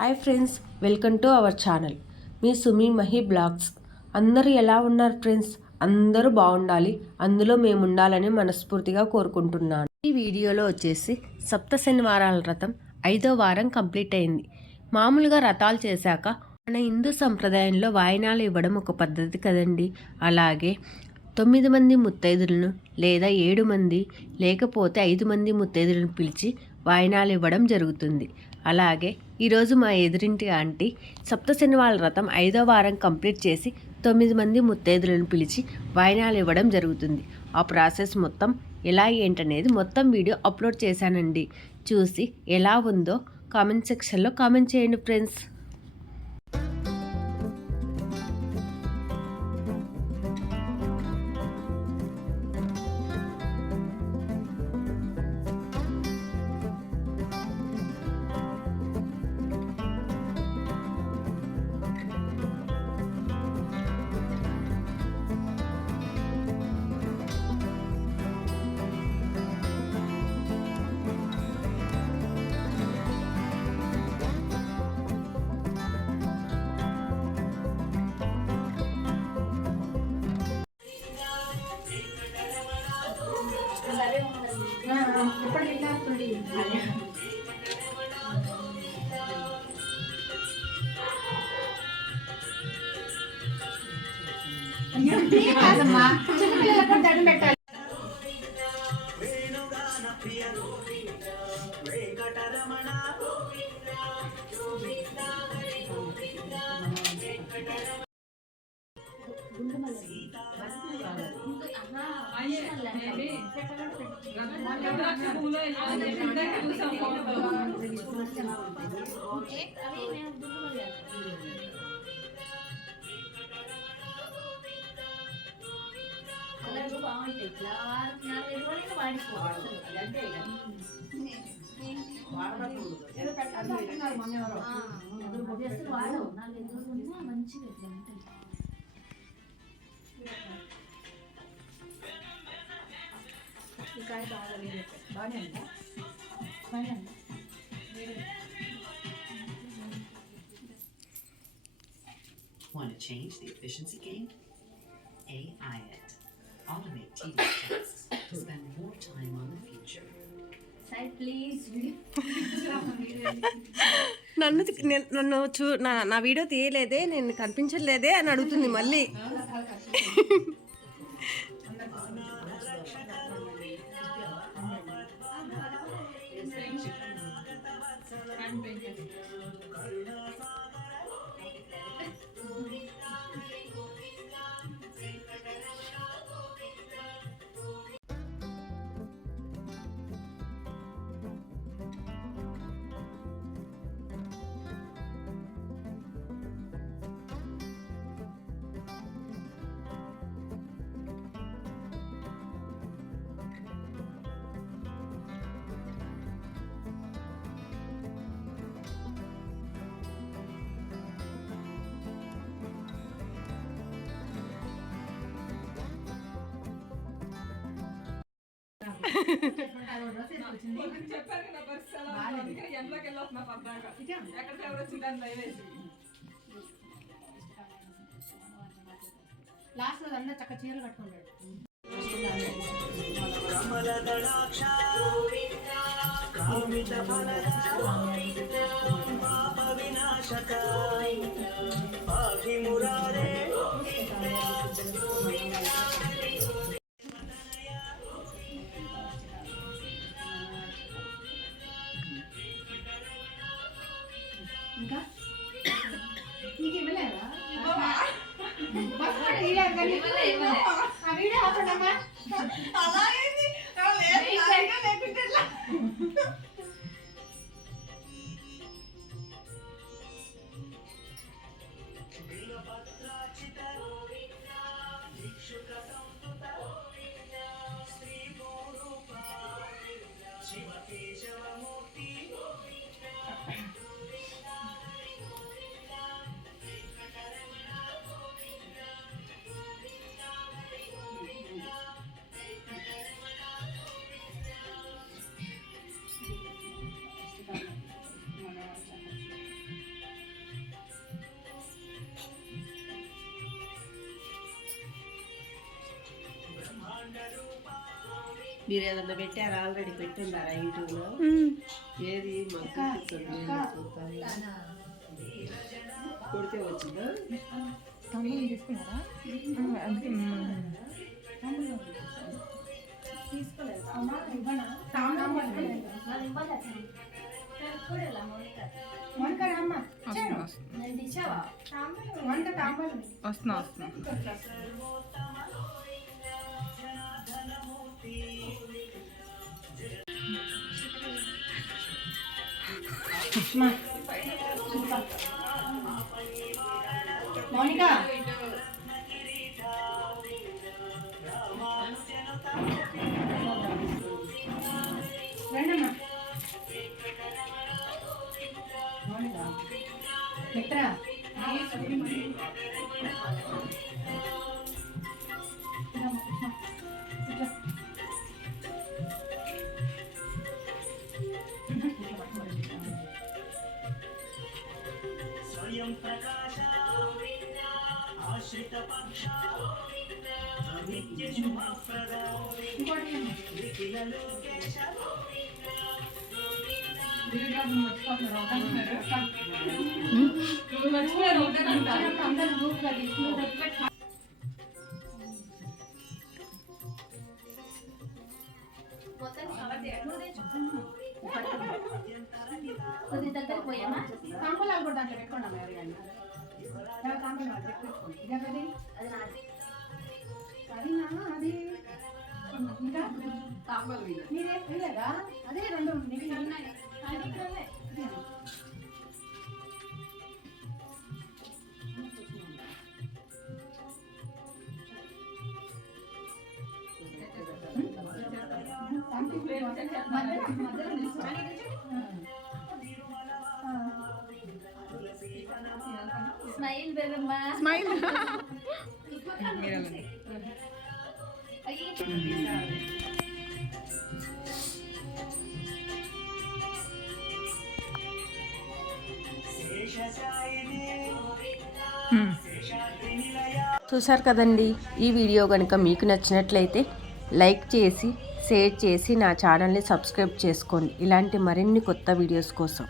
Hi friends, welcome to our channel. మీ Sumi Mahi blogs. అందరూ ఎలా ఉన్నారు ఫ్రెండ్స్? అందరూ బాగుండాలి, అందులో మేము ఉండాలని మనస్ఫూర్తిగా కోరుకుంటున్నాను. ఈ వీడియోలో వచ్చేసి సప్త శనివారాల వ్రతం 5వ వారం కంప్లీట్ అయింది. మామూలుగా వ్రతాలు చేశాక మన హిందూ సంప్రదాయంలో వాయినాలు ఇవ్వడం ఒక పద్ధతి కదండి. అలాగే 9 మంది ముత్తైదులను లేదా 7 మంది లేకపోతే 5 మంది ముత్తైదులను పిలిచి వాయినాలు ఇవ్వడం జరుగుతుంది. అలాగే ఈరోజు మా ఎదురింటి ఆంటీ సప్త శనివారాల వ్రతం 5వ వారం కంప్లీట్ చేసి 9 మంది ముత్తైదులను పిలిచి వాయినాలు ఇవ్వడం జరుగుతుంది. ఆ ప్రాసెస్ మొత్తం ఎలా ఏంటనేది మొత్తం వీడియో అప్లోడ్ చేశానండి. చూసి ఎలా ఉందో కామెంట్ సెక్షన్లో కామెంట్ చేయండి friends. Want to change the efficiency gain? AI it. Automate tedious tasks to spend more time on the future. Side please. నన్ను నా వీడియో తీయలేదే, నేను కనిపించలేదే అని అడుగుతుంది మళ్ళీ. లాస్ట్ రోజు అందరూ చక్క చీరలు కట్టుకున్నాడు. ఇంకా నీకు ఇవ్వలేదా? ఆ వీడియో ఆపండమ్మా. మీరు ఏదన్నా పెట్టారా? ఆల్రెడీ పెట్టుండారా యూట్యూబ్లో? ఏది కొడితే వచ్చిందా? వస్తున్నా మౌనిక రండమ్మా. మౌనిక మిత్ర స్వయం ప్రకాశ ఆశ్రిత పక్ష నిత్య శుభప్రద నిఖిల లోకేశ అందరూ గ్రూప్గా తీసుకుంటారు. తాంబూలాలు కూడా దాంట్లో పెట్టుకున్నాం ఎవరికైనా తాంబూలాలు పెట్టుకోండి. ఇదే అది అది ఇంకా మీరే లేదా అదే రెండు ఉన్నాయి. స్మైల్ బేబమ్మా స్మైల్ చూశారు కదండి. ఈ వీడియో కనుక మీకు నచ్చినట్లయితే లైక్ చేసి షేర్ చేసి నా ఛానల్ని సబ్స్క్రైబ్ చేసుకోండి ఇలాంటి మరిన్ని కొత్త వీడియోస్ కోసం.